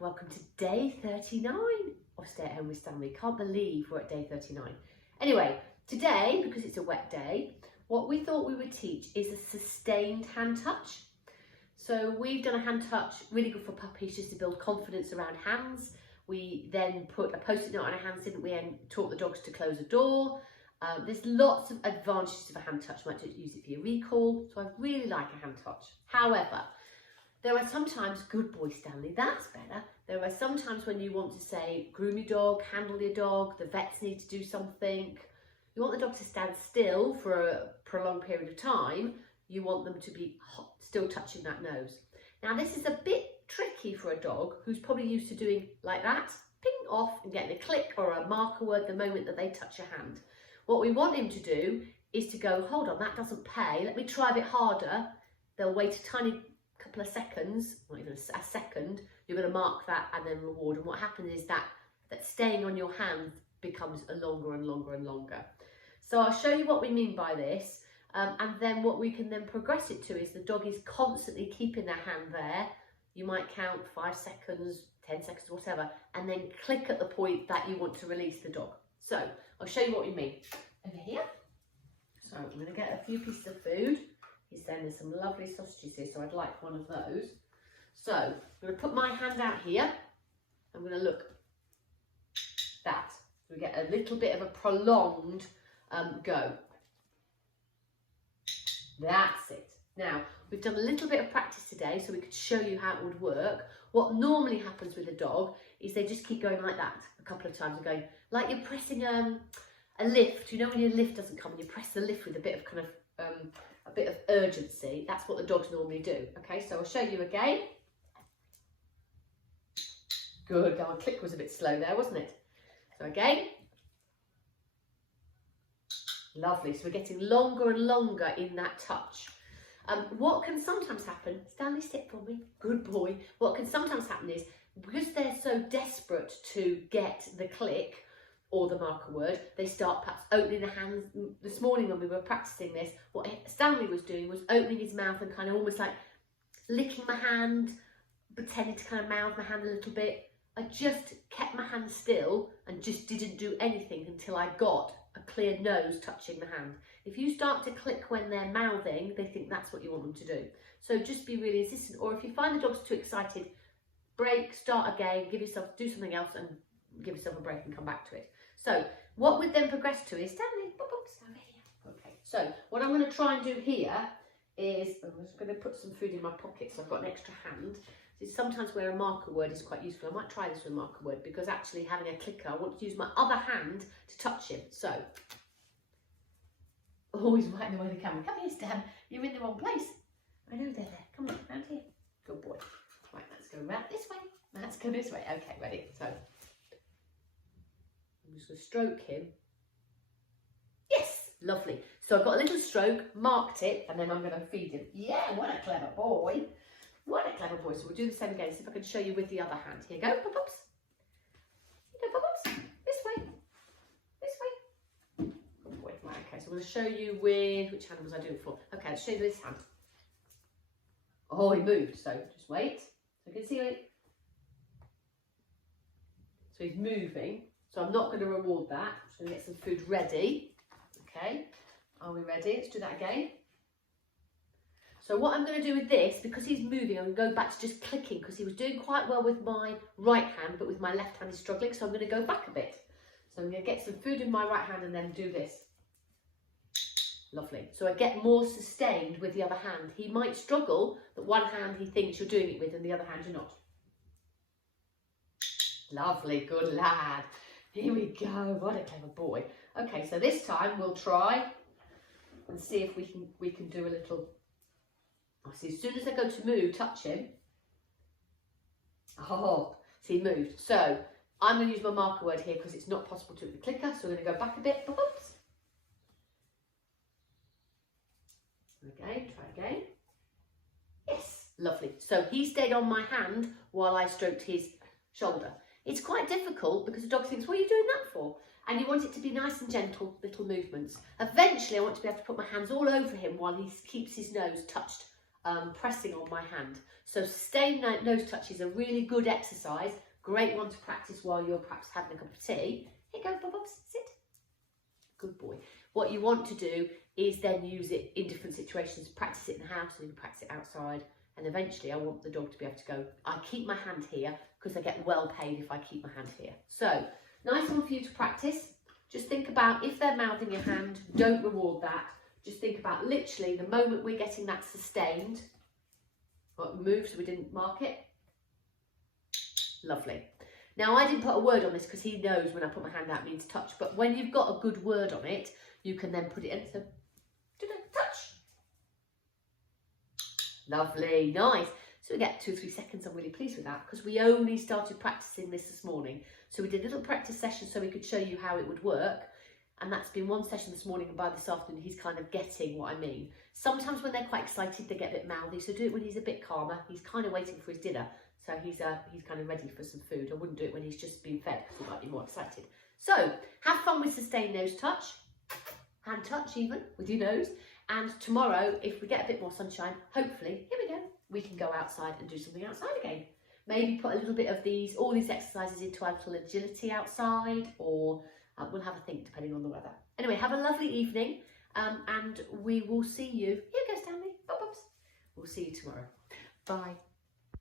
welcome to day 39 of Stay at Home with Stanley. Can't believe we're at day 39. Anyway, today, because it's a wet day, what we thought we would teach is a sustained hand touch. So we've done a hand touch, really good for puppies, just to build confidence around hands. We then put a post-it note on our hands, didn't we, and taught the dogs to close a door. There's lots of advantages of a hand touch. You might use it for your recall, so I really like a hand touch. However, there are sometimes, good boy Stanley, that's better. There are sometimes when you want to say, groom your dog, handle your dog, the vets need to do something. You want the dog to stand still for a prolonged period of time. You want them to be still touching that nose. Now this is a bit tricky for a dog who's probably used to doing like that, ping off and getting a click or a marker word the moment that they touch your hand. What we want him to do is to go, hold on, that doesn't pay, let me try a bit harder. They'll wait a tiny couple of seconds, not even a second, you're going to mark that and then reward. And what happens is that staying on your hand becomes a longer and longer and longer. So I'll show you what we mean by this, and then what we can then progress it to is the dog is constantly keeping their hand there. You might count 5 seconds, 10 seconds, whatever, and then click at the point that you want to release the dog. So I'll show you what we mean. Over here. So I'm going to get a few pieces of food. He's saying there's some lovely sausages here, so I'd like one of those. So I'm going to put my hand out here. I'm going to look that. So we get a little bit of a prolonged go. That's it. Now, we've done a little bit of practice today, so we could show you how it would work. What normally happens with a dog is they just keep going like that a couple of times and going, like you're pressing a lift. You know when your lift doesn't come and you press the lift with a bit of kind of a bit of urgency. That's what the dogs normally do. Okay, so I'll show you again. Good, our click was a bit slow there, wasn't it? So again. Lovely, so we're getting longer and longer in that touch. What can sometimes happen, Stanley, sit for me, good boy. What can sometimes happen is, because they're so desperate to get the click or the marker word, they start perhaps opening the hands. This morning when we were practicing this, what Stanley was doing was opening his mouth and kind of almost like licking my hand, pretending to kind of mouth my hand a little bit. I just kept my hand still and just didn't do anything until I got a clear nose touching the hand. If you start to click when they're mouthing, they think that's what you want them to do. So just be really insistent, or if you find the dog's too excited, break, start again, give yourself, do something else and give yourself a break and come back to it. So what we'd then progress to is, Stanley, over here. Okay, so what I'm going to try and do here is, I'm just going to put some food in my pocket so I've got an extra hand. It's sometimes where a marker word is quite useful. I might try this with a marker word because actually having a clicker, I want to use my other hand to touch him. So, always right in the way of the camera. Come here, Stan. You're in the wrong place. I know they're there. Come on, round here. Good boy. Right, let's go round this way. Let's go this way. Okay, ready? So, I'm just going to stroke him. Yes, lovely. So I've got a little stroke, marked it, and then I'm going to feed him. Yeah, what a clever boy. What a clever boy. So we'll do the same again. See if I can show you with the other hand. Here you go. Pop-ups. You go, pop-ups. This way. This way. Good boy. Right, okay. So I'm going to show you with, which hand was I doing it for? Okay, let's show you with this hand. Oh, he moved. So just wait. So you can see it. So he's moving. So I'm not going to reward that. I'm just going to get some food ready. Okay. Are we ready? Let's do that again. So what I'm going to do with this, because he's moving, I'm going to go back to just clicking because he was doing quite well with my right hand, but with my left hand he's struggling. So I'm going to go back a bit. So I'm going to get some food in my right hand and then do this. Lovely. So I get more sustained with the other hand. He might struggle that one hand he thinks you're doing it with and the other hand you're not. Lovely. Good lad. Here we go. What a clever boy. Okay, so this time we'll try and see if we can do a little. See, as soon as I go to move, touch him. Oh, see, he moved. So I'm going to use my marker word here because it's not possible to with the clicker. So we're going to go back a bit. Oops. Okay, try again. Yes, lovely. So he stayed on my hand while I stroked his shoulder. It's quite difficult because the dog thinks, what are you doing that for? And you want it to be nice and gentle, little movements. Eventually, I want to be able to put my hands all over him while he keeps his nose touched pressing on my hand. So sustained nose touch is a really good exercise, great one to practice while you're perhaps having a cup of tea. Here you go, Bob, sit. Good boy. What you want to do is then use it in different situations. Practice it in the house and then practice it outside. And eventually I want the dog to be able to go, I keep my hand here because I get well paid if I keep my hand here. So, nice one for you to practice. Just think about if they're mouthing your hand, don't reward that. Just think about literally the moment we're getting that sustained. Move so we didn't mark it. Lovely. Now I didn't put a word on this because he knows when I put my hand out it means touch, but when you've got a good word on it, you can then put it in. So, touch. Lovely, nice. So we get 2 or 3 seconds. I'm really pleased with that because we only started practicing this morning. So we did a little practice session so we could show you how it would work. And that's been one session this morning, and by this afternoon he's kind of getting what I mean. Sometimes when they're quite excited they get a bit mouthy, so do it when he's a bit calmer. He's kind of waiting for his dinner, so he's kind of ready for some food. I wouldn't do it when he's just been fed because he might be more excited. So have fun with sustained nose touch, hand touch even with your nose. And tomorrow, if we get a bit more sunshine, hopefully, here we go, we can go outside and do something outside again. Maybe put a little bit of all these exercises into our little agility outside, or we'll have a think depending on the weather. Anyway, have a lovely evening, and we will see you. Here you go, Stanley. Bubs. We'll see you tomorrow. Bye.